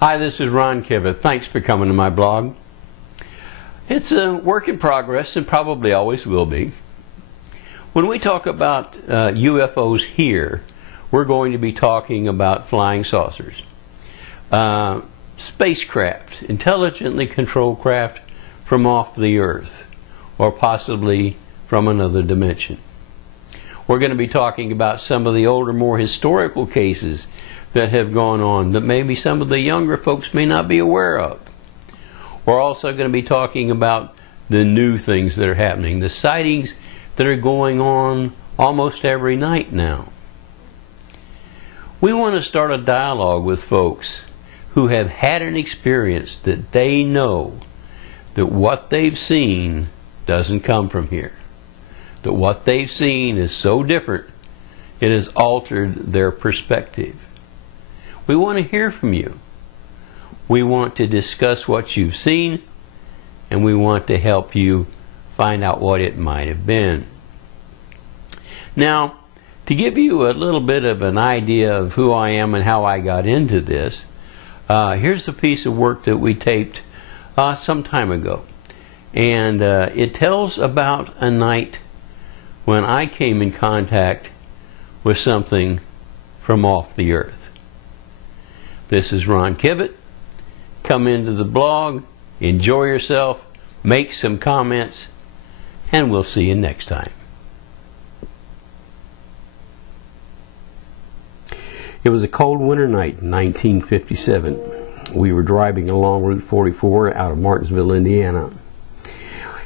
Hi, this is Ron Kivett. Thanks for coming to my blog. It's a work in progress and probably always will be. When we talk about UFOs here, we're going to be talking about flying saucers, spacecraft, intelligently controlled craft from off the Earth, or possibly from another dimension. We're going to be talking about some of the older, more historical cases that have gone on that maybe some of the younger folks may not be aware of. We're also going to be talking about the new things that are happening, the sightings that are going on almost every night now. We want to start a dialogue with folks who have had an experience that they know that what they've seen doesn't come from here. That what they've seen is so different, it has altered their perspective. We want to hear from you. We want to discuss what you've seen, and we want to help you find out what it might have been. Now, to give you a little bit of an idea of who I am and how I got into this, here's a piece of work that we taped some time ago. And it tells about a night when I came in contact with something from off the Earth. This is Ron Kivett. Come into the blog, enjoy yourself, make some comments, and we'll see you next time. It was a cold winter night in 1957. We were driving along Route 44 out of Martinsville, Indiana.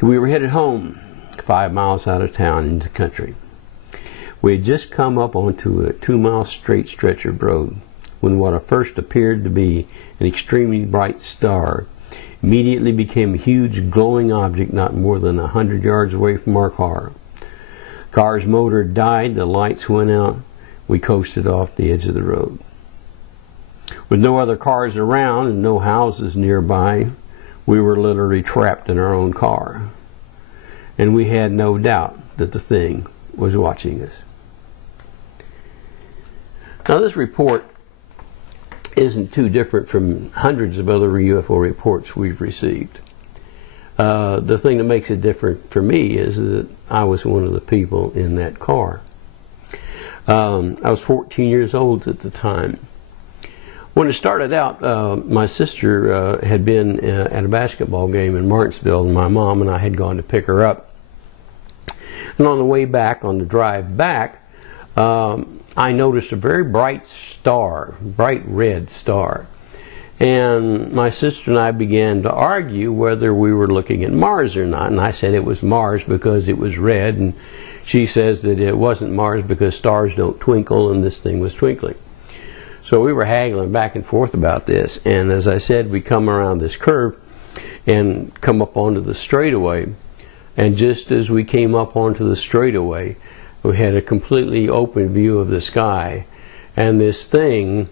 We were headed home, 5 miles out of town into the country. We had just come up onto a 2-mile straight stretch of road when what at first appeared to be an extremely bright star immediately became a huge glowing object not more than 100 yards away from our car. Car's motor died, the lights went out, we coasted off the edge of the road. With no other cars around and no houses nearby, we were literally trapped in our own car. And we had no doubt that the thing was watching us. Now, this report isn't too different from hundreds of other UFO reports we've received. The thing that makes it different for me is that I was one of the people in that car. I was 14 years old at the time. When it started out, my sister had been at a basketball game in Martinsville, and my mom and I had gone to pick her up. And on the way back, on the drive back, I noticed a very bright star, bright red star. And my sister and I began to argue whether we were looking at Mars or not. And I said it was Mars because it was red, and she says that it wasn't Mars because stars don't twinkle, and this thing was twinkling. So we were haggling back and forth about this. And as I said, we come around this curve and come up onto the straightaway. And just as we came up onto the straightaway, we had a completely open view of the sky, and this thing,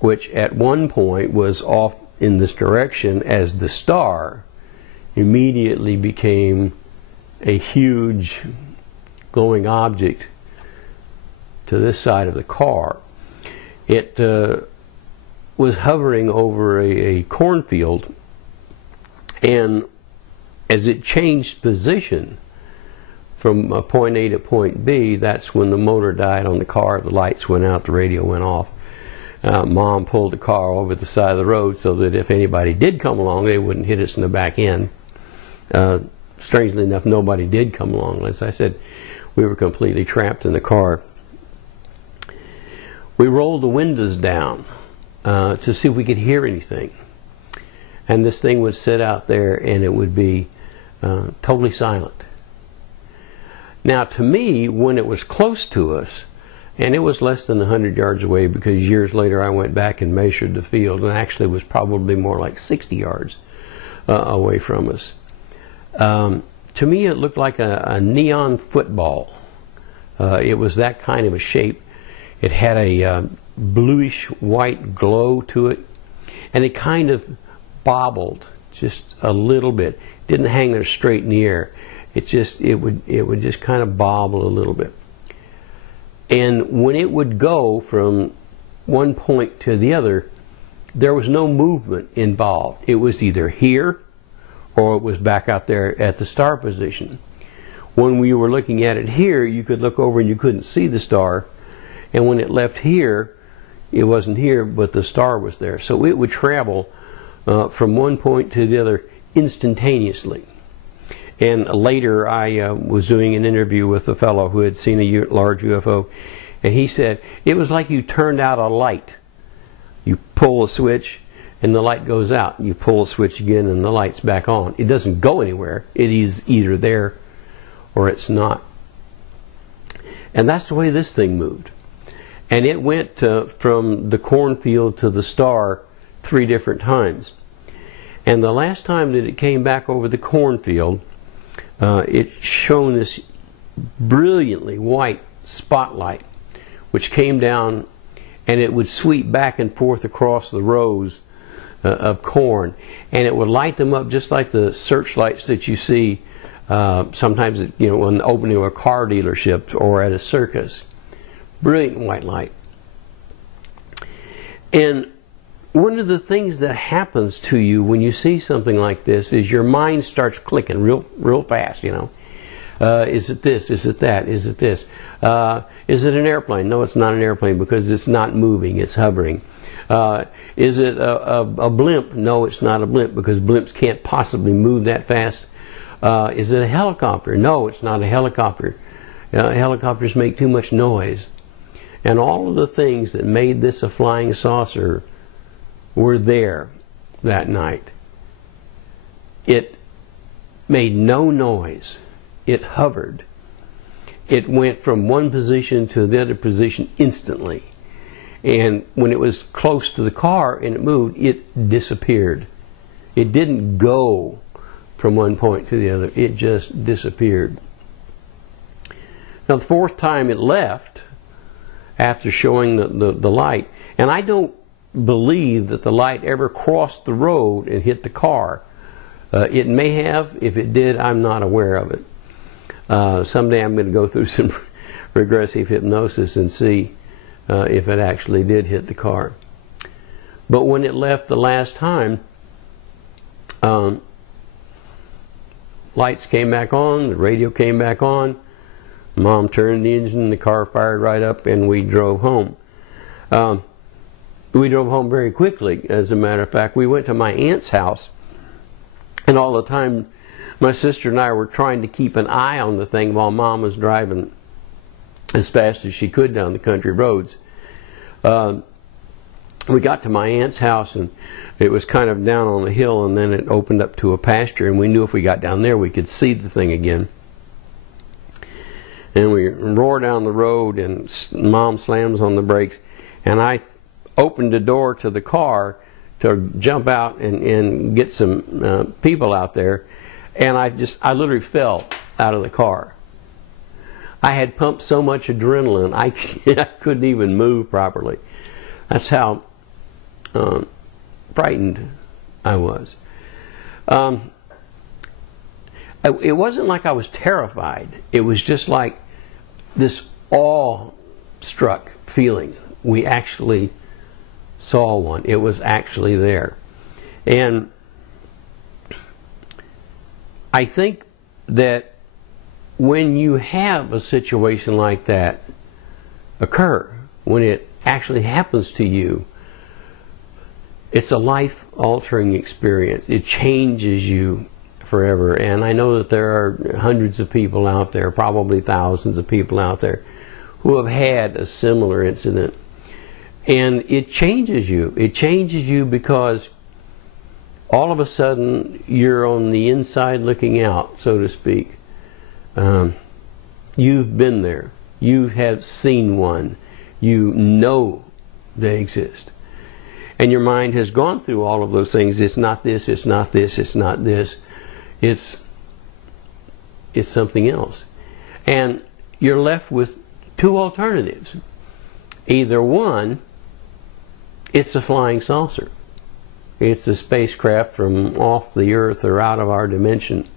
which at one point was off in this direction as the star, immediately became a huge glowing object to this side of the car. It was hovering over a cornfield, and as it changed position from point A to point B, that's when the motor died on the car, the lights went out, the radio went off. Mom pulled the car over the side of the road so that if anybody did come along, they wouldn't hit us in the back end. Strangely enough, nobody did come along. As I said, we were completely trapped in the car. We rolled the windows down to see if we could hear anything. And this thing would sit out there and it would be totally silent. Now, to me, when it was close to us, and it was less than 100 yards away because years later I went back and measured the field, and actually it was probably more like 60 yards away from us. To me, it looked like a neon football. It was that kind of a shape. It had a bluish white glow to it, and it kind of bobbled just a little bit. It didn't hang there straight in the air. It would just kind of bobble a little bit. And when it would go from one point to the other, there was no movement involved. It was either here or it was back out there at the star position. When we were looking at it here, you could look over and you couldn't see the star. And when it left here, it wasn't here, but the star was there. So it would travel from one point to the other instantaneously. And later I was doing an interview with a fellow who had seen a large UFO, and he said it was like you turned out a light. You pull a switch and the light goes out. You pull a switch again and the light's back on. It doesn't go anywhere. It is either there or it's not. And that's the way this thing moved. And it went from the cornfield to the star 3 different times. And the last time that it came back over the cornfield, it shone this brilliantly white spotlight, which came down, and it would sweep back and forth across the rows of corn, and it would light them up just like the searchlights that you see sometimes, you know, when opening a car dealership or at a circus. Brilliant white light. And one of the things that happens to you when you see something like this is your mind starts clicking real fast, you know. Is it this? Is it that? Is it this? Is it an airplane? No, it's not an airplane because it's not moving, it's hovering. Is it a blimp? No, it's not a blimp because blimps can't possibly move that fast. Is it a helicopter? No, it's not a helicopter. Helicopters make too much noise. And all of the things that made this a flying saucer were there that night. It made no noise. It hovered. It went from one position to the other position instantly. And when it was close to the car and it moved, it disappeared. It didn't go from one point to the other. It just disappeared. Now the 4th time it left, after showing the light, and I don't believe that the light ever crossed the road and hit the car. It may have. If it did, I'm not aware of it. Someday I'm going to go through some regressive hypnosis and see if it actually did hit the car. But when it left the last time, lights came back on, the radio came back on, Mom turned the engine, the car fired right up, and we drove home. We drove home very quickly, as a matter of fact. We went to my aunt's house, and all the time my sister and I were trying to keep an eye on the thing while Mom was driving as fast as she could down the country roads. We got to my aunt's house, and it was kind of down on the hill, and then it opened up to a pasture, and we knew if we got down there we could see the thing again. And we roar down the road, and Mom slams on the brakes, and I opened the door to the car to jump out and get some people out there, and I literally fell out of the car. I had pumped so much adrenaline I couldn't even move properly. That's how frightened I was. It wasn't like I was terrified. It was just like this awe-struck feeling. We actually saw one. It was actually there. And I think that when you have a situation like that occur, when it actually happens to you, it's a life-altering experience. It changes you forever. And I know that there are hundreds of people out there, probably thousands of people out there, who have had a similar incident. And it changes you. It changes you because all of a sudden you're on the inside looking out, so to speak. You've been there. You have seen one. You know they exist. And your mind has gone through all of those things. It's not this, it's not this, it's not this. It's something else. And you're left with 2 alternatives. Either one, it's a flying saucer. It's a spacecraft from off the Earth or out of our dimension.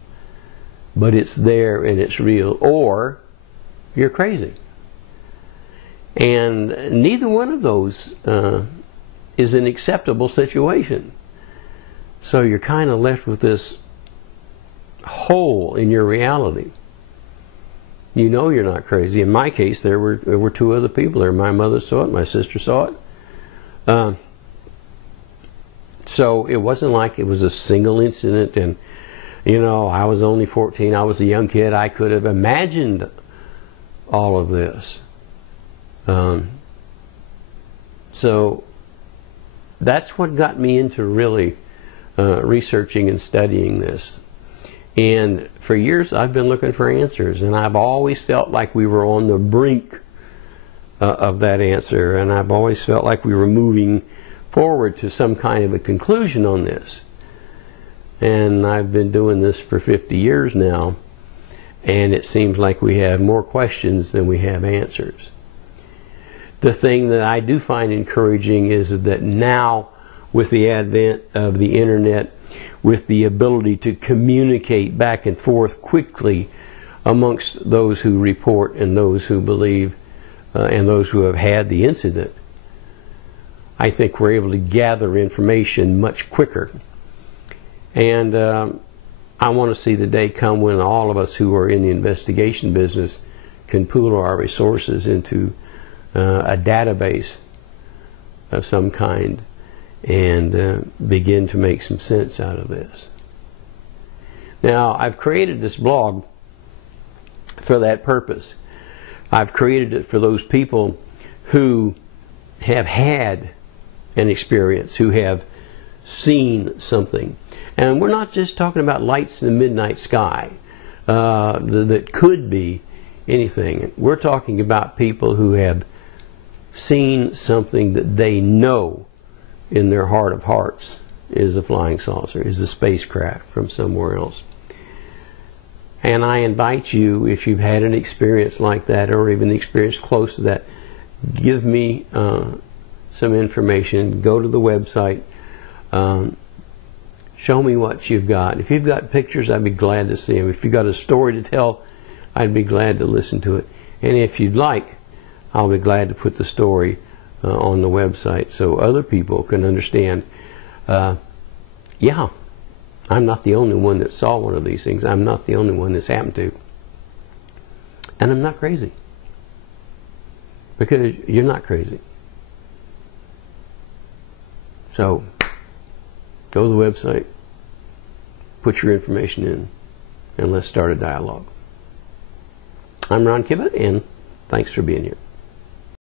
But it's there and it's real. Or you're crazy. And neither one of those is an acceptable situation. So you're kind of left with this hole in your reality. You know you're not crazy. In my case, there were two other people there. My mother saw it, my sister saw it. So it wasn't like it was a single incident, and you know, I was only 14, I was a young kid, I could have imagined all of this. So that's what got me into really researching and studying this. And for years I've been looking for answers, and I've always felt like we were on the brink of that answer, and I've always felt like we were moving forward to some kind of a conclusion on this. And I've been doing this for 50 years now, and it seems like we have more questions than we have answers. The thing that I do find encouraging is that now, with the advent of the internet, with the ability to communicate back and forth quickly amongst those who report and those who believe and those who have had the incident, I think we're able to gather information much quicker. And I want to see the day come when all of us who are in the investigation business can pool our resources into a database of some kind and begin to make some sense out of this. Now, I've created this blog for that purpose. I've created it for those people who have had an experience, who have seen something. And we're not just talking about lights in the midnight sky that could be anything. We're talking about people who have seen something that they know in their heart of hearts is a flying saucer, is a spacecraft from somewhere else. And I invite you, if you've had an experience like that or even an experience close to that, give me some information. Go to the website. Show me what you've got. If you've got pictures, I'd be glad to see them. If you've got a story to tell, I'd be glad to listen to it. And if you'd like, I'll be glad to put the story on the website so other people can understand, yeah, I'm not the only one that saw one of these things. I'm not the only one this happened to. And I'm not crazy. Because you're not crazy. So, go to the website, put your information in, and let's start a dialogue. I'm Ron Kivett, and thanks for being here.